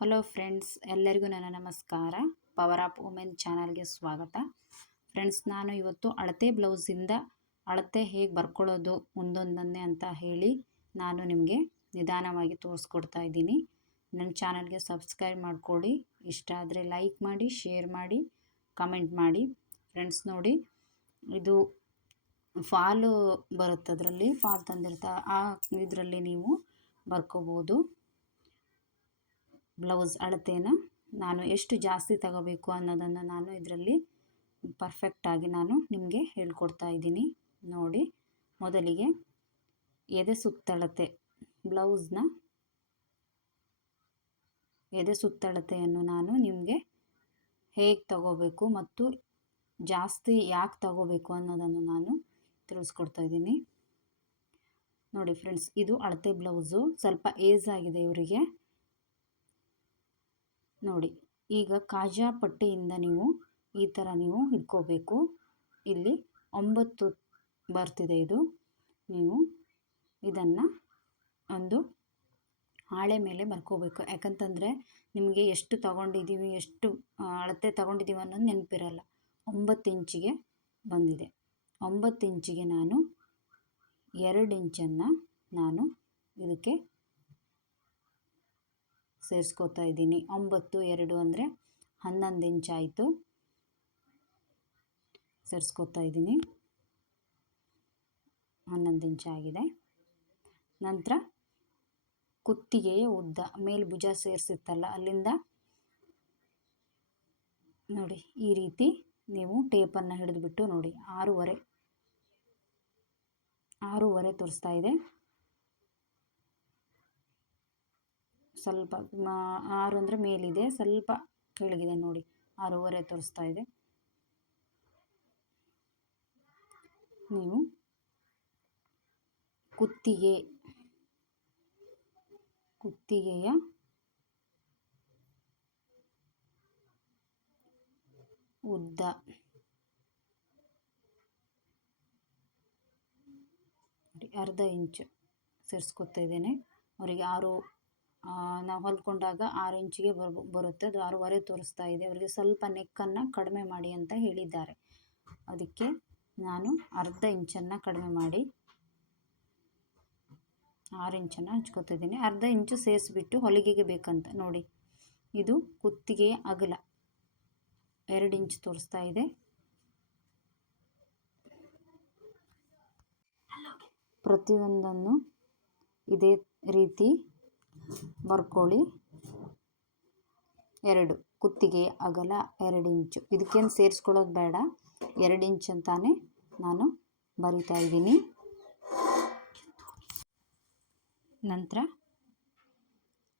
Hello friends, ಎಲ್ಲರಿಗೂ ನನ್ನ ನಮಸ್ಕಾರ. ಪವರ್ ಆಫ್ ವುಮೆನ್ ಚಾನಲ್ಗೆ ಸ್ವಾಗತ. ಫ್ರೆಂಡ್ಸ್, ನಾನು ಇವತ್ತು ಅಳತೆ ಬ್ಲೌಸಿಂದ ಅಳತೆ ಹೇಗೆ ಬರ್ಕೊಳ್ಳೋದು ಒಂದೊಂದನ್ನೇ ಅಂತ ಹೇಳಿ ನಾನು ನಿಮಗೆ ನಿಧಾನವಾಗಿ ತೋರಿಸ್ಕೊಡ್ತಾ ಇದ್ದೀನಿ. ನನ್ನ ಚಾನಲ್ಗೆ ಸಬ್ಸ್ಕ್ರೈಬ್ ಮಾಡ್ಕೊಳ್ಳಿ. ಇಷ್ಟ ಆದರೆ ಲೈಕ್ ಮಾಡಿ, ಶೇರ್ ಮಾಡಿ, ಕಮೆಂಟ್ ಮಾಡಿ. ಫ್ರೆಂಡ್ಸ್ ನೋಡಿ, ಇದು ಫಾಲು ಬರುತ್ತೆ, ಅದರಲ್ಲಿ ಫಾಲ್ ತಂದಿರ್ತಾ ಇದರಲ್ಲಿ ನೀವು ಬರ್ಕೋಬೋದು. ಬ್ಲೌಸ್ ಅಳತೆನ ನಾನು ಎಷ್ಟು ಜಾಸ್ತಿ ತಗೋಬೇಕು ಅನ್ನೋದನ್ನು ನಾನು ಇದರಲ್ಲಿ ಪರ್ಫೆಕ್ಟಾಗಿ ನಾನು ನಿಮಗೆ ಹೇಳ್ಕೊಡ್ತಾ ಇದ್ದೀನಿ. ನೋಡಿ, ಮೊದಲಿಗೆ ಎದೆ ಸುತ್ತಳತೆ ಬ್ಲೌಸ್ನ ಎದೆ ಸುತ್ತಳತೆಯನ್ನು ನಾನು ನಿಮಗೆ ಹೇಗೆ ತಗೋಬೇಕು ಮತ್ತು ಜಾಸ್ತಿ ಯಾಕೆ ತಗೋಬೇಕು ಅನ್ನೋದನ್ನು ನಾನು ತಿಳಿಸ್ಕೊಡ್ತಾ ಇದ್ದೀನಿ. ನೋಡಿ ಫ್ರೆಂಡ್ಸ್, ಇದು ಅಳತೆ ಬ್ಲೌಸು. ಸ್ವಲ್ಪ ಏಜ್ ಆಗಿದೆ ಇವರಿಗೆ. ನೋಡಿ, ಈಗ ಕಾಜಾ ಪಟ್ಟಿಯಿಂದ ನೀವು ಈ ಥರ ನೀವು ಹಿಡ್ಕೋಬೇಕು. ಇಲ್ಲಿ 9 ಬರ್ತಿದೆ ಇದು. ನೀವು ಇದನ್ನು ಒಂದು ಹಾಳೆ ಮೇಲೆ ಬರ್ಕೋಬೇಕು. ಯಾಕಂತಂದರೆ ನಿಮಗೆ ಎಷ್ಟು ತಗೊಂಡಿದ್ದೀವಿ, ಎಷ್ಟು ಅಳತೆ ತಗೊಂಡಿದ್ದೀವಿ ಅನ್ನೋದು ನೆನಪಿರಲ್ಲ. 9 ಇಂಚಿಗೆ ಬಂದಿದೆ. 9 ಇಂಚಿಗೆ ನಾನು 2 ಇಂಚನ್ನು ನಾನು ಇದಕ್ಕೆ ಸೇರಿಸ್ಕೋತಾ ಇದ್ದೀನಿ. 9 2 ಅಂದರೆ 11 ಇಂಚ್ ಆಯಿತು. ಸೇರಿಸ್ಕೋತಾ ಇದ್ದೀನಿ. 11 ಇಂಚ್ ಆಗಿದೆ. ನಂತರ ಕುತ್ತಿಗೆಯ ಉದ್ದ, ಮೇಲ್ ಭುಜ ಸೇರಿಸಿತ್ತಲ್ಲ ಅಲ್ಲಿಂದ ನೋಡಿ ಈ ರೀತಿ ನೀವು ಟೇಪನ್ನು ಹಿಡಿದುಬಿಟ್ಟು ನೋಡಿ 6.5 ತೋರಿಸ್ತಾ ಇದೆ. ಸ್ವಲ್ಪ 6 ಅಂದರೆ ಮೇಲಿದೆ, ಸ್ವಲ್ಪ ಕೆಳಗಿದೆ. ನೋಡಿ 6.5 ತೋರಿಸ್ತಾ ಇದೆ. ನೀವು ಕುತ್ತಿಗೆಯ ಉದ್ದ ಅರ್ಧ ಇಂಚು ಸೇರಿಸ್ಕೊತಾ ಇದ್ದೇನೆ. ಅವರಿಗೆ 6 ನಾವು ಹೊಲ್ಕೊಂಡಾಗ 6 ಇಂಚಿಗೆ ಬರುತ್ತೆ, ಅದು 6.5 ತೋರಿಸ್ತಾ ಇದೆ. ಅವರಿಗೆ ಸ್ವಲ್ಪ ನೆಕ್ಕನ್ನು ಕಡಿಮೆ ಮಾಡಿ ಅಂತ ಹೇಳಿದ್ದಾರೆ. ಅದಕ್ಕೆ ನಾನು ಅರ್ಧ ಇಂಚನ್ನು ಕಡಿಮೆ ಮಾಡಿ 6 ಇಂಚನ್ನು ಹಚ್ಕೋತಾ ಇದ್ದೀನಿ. ಅರ್ಧ ಇಂಚು ಸೇರಿಸ್ಬಿಟ್ಟು ಹೊಲಿಗೆಗೆ ಬೇಕಂತ ನೋಡಿ, ಇದು ಕುತ್ತಿಗೆಯ ಅಗಲ 2 ಇಂಚ್ ತೋರಿಸ್ತಾ ಇದೆ. ಪ್ರತಿಯೊಂದನ್ನು ಇದೇ ರೀತಿ ಬರ್ಕೊಳ್ಳಿ. 2 ಕುತ್ತಿಗೆಯ ಅಗಲ 2 ಇಂಚು. ಇದಕ್ಕೇನು ಸೇರಿಸ್ಕೊಳ್ಳೋದು ಬೇಡ, 2 ಇಂಚ್ ಅಂತಾನೆ ನಾನು ಬರಿತಾ ಇದ್ದೀನಿ. ನಂತರ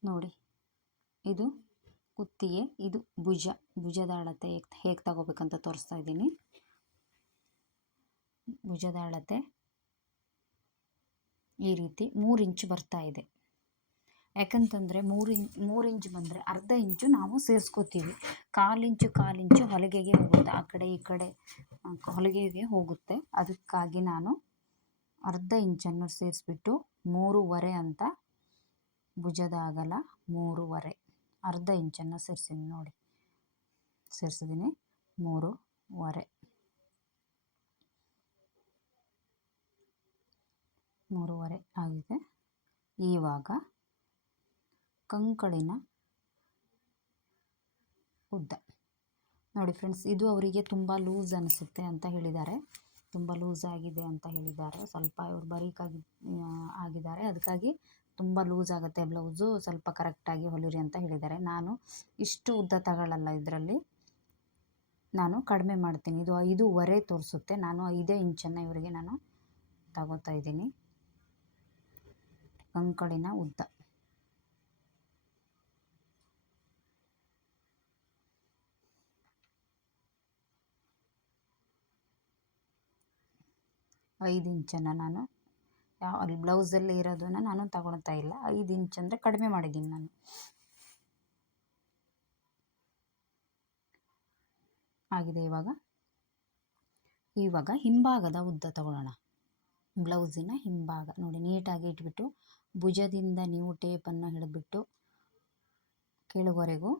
ನೋಡಿ, ಇದು ಕುತ್ತಿಗೆ, ಇದು ಭುಜದ ಅಳತೆ ಹೇಗೆ ತಗೋಬೇಕಂತ ತೋರಿಸ್ತಾ ಇದ್ದೀನಿ. ಭುಜದ ಅಳತೆ ಈ ರೀತಿ 3 ಇಂಚ್ ಬರ್ತಾ ಇದೆ. ಯಾಕಂತಂದರೆ 3 ಇಂಚ್ ಬಂದರೆ ಅರ್ಧ ಇಂಚು ನಾವು ಸೇರಿಸ್ಕೋತೀವಿ. 1/4 ಇಂಚು ಹೊಲಿಗೆಗೆ ಹೋಗುತ್ತೆ, ಆ ಕಡೆ ಈ ಕಡೆ ಹೊಲಿಗೆಗೆ ಹೋಗುತ್ತೆ. ಅದಕ್ಕಾಗಿ ನಾನು ಅರ್ಧ ಇಂಚನ್ನು ಸೇರಿಸ್ಬಿಟ್ಟು 3.5 ಅಂತ, ಭುಜದ ಅಗಲ 3.5, ಅರ್ಧ ಇಂಚನ್ನು ಸೇರಿಸಿದ್ದೀನಿ. ನೋಡಿ, ಸೇರಿಸಿದ್ದೀನಿ 3.5 ಆಗಿದೆ. ಇವಾಗ ಕಂಕಳಿನ ಉದ್ದ ನೋಡಿ ಫ್ರೆಂಡ್ಸ್, ಇದು ಅವರಿಗೆ ತುಂಬ ಲೂಸ್ ಅನಿಸುತ್ತೆ ಅಂತ ಹೇಳಿದ್ದಾರೆ. ತುಂಬ ಲೂಸ್ ಆಗಿದೆ ಅಂತ ಹೇಳಿದ್ದಾರೆ. ಸ್ವಲ್ಪ ಇವರು ಬರೀಕಾಗಿ ಆಗಿದ್ದಾರೆ, ಅದಕ್ಕಾಗಿ ತುಂಬ ಲೂಸ್ ಆಗುತ್ತೆ ಬ್ಲೌಸು, ಸ್ವಲ್ಪ ಕರೆಕ್ಟಾಗಿ ಹೊಲಿರಿ ಅಂತ ಹೇಳಿದ್ದಾರೆ. ನಾನು ಇಷ್ಟು ಉದ್ದ ತಗೊಳ್ಳಲ್ಲ, ಇದರಲ್ಲಿ ನಾನು ಕಡಿಮೆ ಮಾಡ್ತೀನಿ. ಇದು 5.5 ತೋರಿಸುತ್ತೆ. ನಾನು 5 ಇಂಚನ್ನು ಇವರಿಗೆ ನಾನು ತಗೋತಾ ಇದ್ದೀನಿ. ಕಂಕಳಿನ ಉದ್ದ ಐದು ಇಂಚನ್ನು ನಾನು ಅಲ್ಲಿ ಬ್ಲೌಸಲ್ಲಿ ಇರೋದನ್ನು ನಾನು ತಗೊಳ್ತಾ ಇಲ್ಲ. 5 ಇಂಚ್ ಅಂದರೆ ಕಡಿಮೆ ಮಾಡಿದ್ದೀನಿ ನಾನು. ಆಗಿದೆ. ಇವಾಗ ಹಿಂಭಾಗದ ಉದ್ದ ತಗೊಳ್ಳೋಣ. ಬ್ಲೌಸಿನ ಹಿಂಭಾಗ ನೋಡಿ, ನೀಟಾಗಿ ಇಟ್ಬಿಟ್ಟು ಭುಜದಿಂದ ನೀವು ಟೇಪನ್ನು ಹಿಡಿದ್ಬಿಟ್ಟು ಕೆಳವರೆಗೂ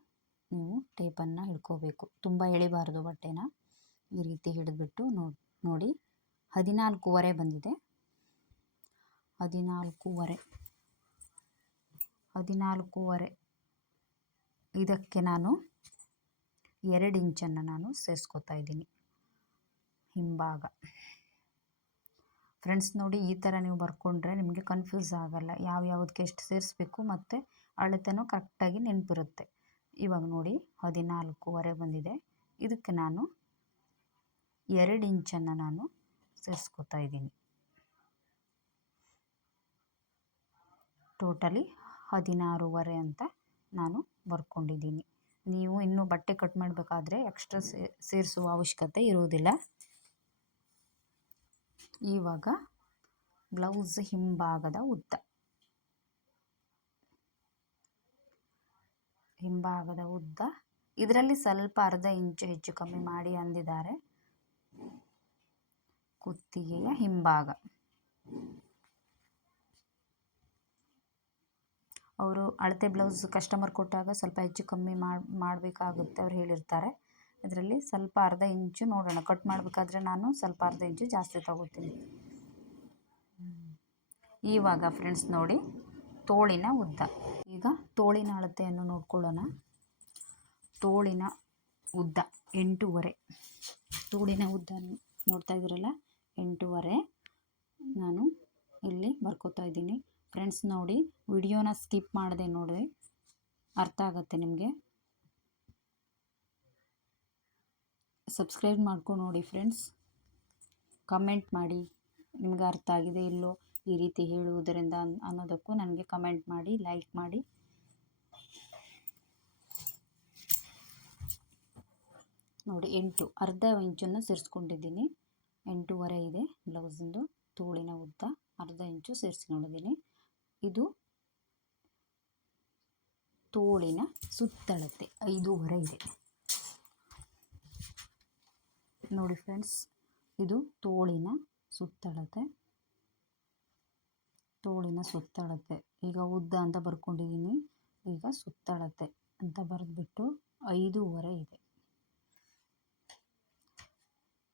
ನೀವು ಟೇಪನ್ನು ಹಿಡ್ಕೋಬೇಕು. ತುಂಬ ಎಳಿಬಾರ್ದು ಬಟ್ಟೆನ. ಈ ರೀತಿ ಹಿಡಿದ್ಬಿಟ್ಟು ನೋಡಿ 14.5 ಬಂದಿದೆ. 14.5 ಇದಕ್ಕೆ ನಾನು 2 ಇಂಚನ್ನು ನಾನು ಸೇರಿಸ್ಕೊತಾ ಇದ್ದೀನಿ ಹಿಂಭಾಗ. ಫ್ರೆಂಡ್ಸ್ ನೋಡಿ, ಈ ಥರ ನೀವು ಬರ್ಕೊಂಡ್ರೆ ನಿಮಗೆ ಕನ್ಫ್ಯೂಸ್ ಆಗಲ್ಲ, ಯಾವುದಕ್ಕೆ ಎಷ್ಟು ಸೇರಿಸ್ಬೇಕು ಮತ್ತು ಅಳತೆನೂ ಕರೆಕ್ಟಾಗಿ ನೆನಪಿರುತ್ತೆ. ಇವಾಗ ನೋಡಿ 14.5 ಬಂದಿದೆ. ಇದಕ್ಕೆ ನಾನು 2 ಇಂಚನ್ನು ನಾನು ಸೇರಿಸ್ಕೊತಾ ಇದ್ದೀನಿ. ಟೋಟಲಿ 16.5 ಅಂತ ನಾನು ಬರ್ಕೊಂಡಿದ್ದೀನಿ. ನೀವು ಇನ್ನೂ ಬಟ್ಟೆ ಕಟ್ ಮಾಡಬೇಕಾದ್ರೆ ಎಕ್ಸ್ಟ್ರಾ ಸೇರಿಸುವ ಅವಶ್ಯಕತೆ ಇರುವುದಿಲ್ಲ. ಇವಾಗ ಬ್ಲೌಸ್ ಹಿಂಭಾಗದ ಉದ್ದ ಇದರಲ್ಲಿ ಸ್ವಲ್ಪ ಅರ್ಧ ಇಂಚು ಹೆಚ್ಚು ಕಮ್ಮಿ ಮಾಡಿ ಅಂದಿದ್ದಾರೆ. ಕುತ್ತಿಗೆಯ ಹಿಂಭಾಗ ಅವರು ಅಳತೆ ಬ್ಲೌಸ್ ಕಸ್ಟಮರ್ ಕೊಟ್ಟಾಗ ಸ್ವಲ್ಪ ಹೆಚ್ಚು ಕಮ್ಮಿ ಮಾಡಬೇಕಾಗುತ್ತೆ, ಅವ್ರು ಹೇಳಿರ್ತಾರೆ. ಇದರಲ್ಲಿ ಸ್ವಲ್ಪ ಅರ್ಧ ಇಂಚು ನೋಡೋಣ, ಕಟ್ ಮಾಡಬೇಕಾದ್ರೆ ನಾನು ಸ್ವಲ್ಪ ಅರ್ಧ ಇಂಚು ಜಾಸ್ತಿ ತಗೋತೀನಿ. ಇವಾಗ ಫ್ರೆಂಡ್ಸ್ ನೋಡಿ ತೋಳಿನ ಉದ್ದ. ಈಗ ತೋಳಿನ ಅಳತೆಯನ್ನು ನೋಡ್ಕೊಳ್ಳೋಣ. ತೋಳಿನ ಉದ್ದ 8.5. ತೋಳಿನ ಉದ್ದ ನೋಡ್ತಾ ಇದ್ದೀರಲ್ಲ, 8.5 ನಾನು ಇಲ್ಲಿ ಬರ್ಕೋತಾ ಇದ್ದೀನಿ. ಫ್ರೆಂಡ್ಸ್ ನೋಡಿ, ವಿಡಿಯೋನ ಸ್ಕಿಪ್ ಮಾಡದೆ ನೋಡಿ, ಅರ್ಥ ಆಗುತ್ತೆ ನಿಮಗೆ. ಸಬ್ಸ್ಕ್ರೈಬ್ ಮಾಡ್ಕೊಂಡು ನೋಡಿ ಫ್ರೆಂಡ್ಸ್. ಕಮೆಂಟ್ ಮಾಡಿ ನಿಮ್ಗೆ ಅರ್ಥ ಆಗಿದೆ ಇಲ್ಲೋ, ಈ ರೀತಿ ಹೇಳುವುದರಿಂದ ಅನ್ನೋದಕ್ಕೂ ನನಗೆ ಕಮೆಂಟ್ ಮಾಡಿ, ಲೈಕ್ ಮಾಡಿ. ನೋಡಿ 8 ಅರ್ಧ ಇಂಚನ್ನು ಸೇರಿಸ್ಕೊಂಡಿದ್ದೀನಿ. 8.5 ಇದೆ ಬ್ಲೌಸಿಂದು ತೋಳಿನ ಉದ್ದ. ಅರ್ಧ ಇಂಚು ಸೇರಿಸ್ಕೊಂಡಿದ್ದೀನಿ. ಇದು ತೋಳಿನ ಸುತ್ತಳತೆ 5.5 ಇದೆ. ನೋಡಿ ಫ್ರೆಂಡ್ಸ್, ಇದು ತೋಳಿನ ಸುತ್ತಳತೆ. ಈಗ ಉದ್ದ ಅಂತ ಬರ್ಕೊಂಡಿದ್ದೀನಿ. ಈಗ ಸುತ್ತಳತೆ ಅಂತ ಬರೆದ್ಬಿಟ್ಟು 5.5 ಇದೆ.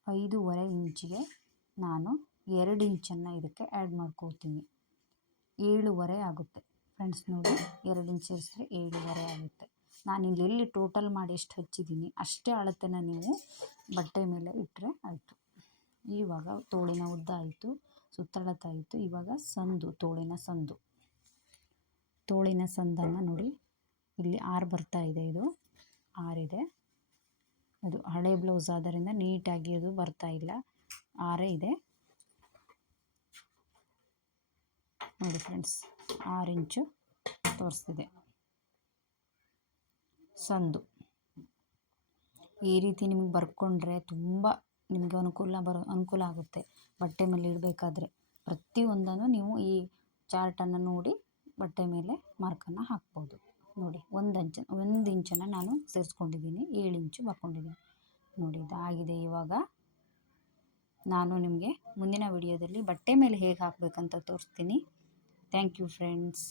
5.5 ಇಂಚಿಗೆ ನಾನು 2 ಇಂಚನ್ನು ಇದಕ್ಕೆ ಆ್ಯಡ್ ಮಾಡ್ಕೊಳ್ತೀನಿ. 7.5 ಆಗುತ್ತೆ ಫ್ರೆಂಡ್ಸ್. ನೋಡಿ 2 ಇಂಚ್ ಸೇರಿಸಿದ್ರೆ 7.5 ಆಗುತ್ತೆ. ನಾನು ಇಲ್ಲಿ ಟೋಟಲ್ ಮಾಡಿ ಎಷ್ಟು ಹಚ್ಚಿದ್ದೀನಿ ಅಷ್ಟೇ ಅಳತೆನ ನೀವು ಬಟ್ಟೆ ಮೇಲೆ ಇಟ್ಟರೆ ಆಯಿತು. ಇವಾಗ ತೋಳಿನ ಉದ್ದ ಆಯಿತು, ಸುತ್ತಳತೆ ಆಯಿತು. ಇವಾಗ ತೋಳಿನ ಸಂದನ್ನು ನೋಡಿ, ಇಲ್ಲಿ 6 ಬರ್ತಾ ಇದೆ. ಇದು 6 ಇದೆ. ಅದು ಹಳೆ ಬ್ಲೌಸ್ ಆದ್ದರಿಂದ ನೀಟಾಗಿ ಅದು ಬರ್ತಾ ಇಲ್ಲ, 6 ಇದೆ. ನೋಡಿ ಫ್ರೆಂಡ್ಸ್, 6 ಇಂಚು ತೋರಿಸ್ತಿದೆ ಸಂದು. ಈ ರೀತಿ ನಿಮಗೆ ಬರ್ಕೊಂಡ್ರೆ ತುಂಬ ನಿಮಗೆ ಅನುಕೂಲ ಆಗುತ್ತೆ ಬಟ್ಟೆ ಮೇಲೆ ಇಡಬೇಕಾದ್ರೆ. ಪ್ರತಿಯೊಂದನ್ನು ನೀವು ಈ ಚಾರ್ಟನ್ನು ನೋಡಿ ಬಟ್ಟೆ ಮೇಲೆ ಮಾರ್ಕನ್ನು ಹಾಕ್ಬೋದು. ನೋಡಿ 1 ಇಂಚನ್ನು ನಾನು ಸೇರಿಸ್ಕೊಂಡಿದ್ದೀನಿ, 7 ಇಂಚು ಬರ್ಕೊಂಡಿದ್ದೀನಿ. ನೋಡಿ ಇದಾಗಿದೆ. ಇವಾಗ ನಾನು ನಿಮಗೆ ಮುಂದಿನ ವಿಡಿಯೋದಲ್ಲಿ ಬಟ್ಟೆ ಮೇಲೆ ಹೇಗೆ ಹಾಕಬೇಕಂತ ತೋರಿಸ್ತೀನಿ. Thank you friends.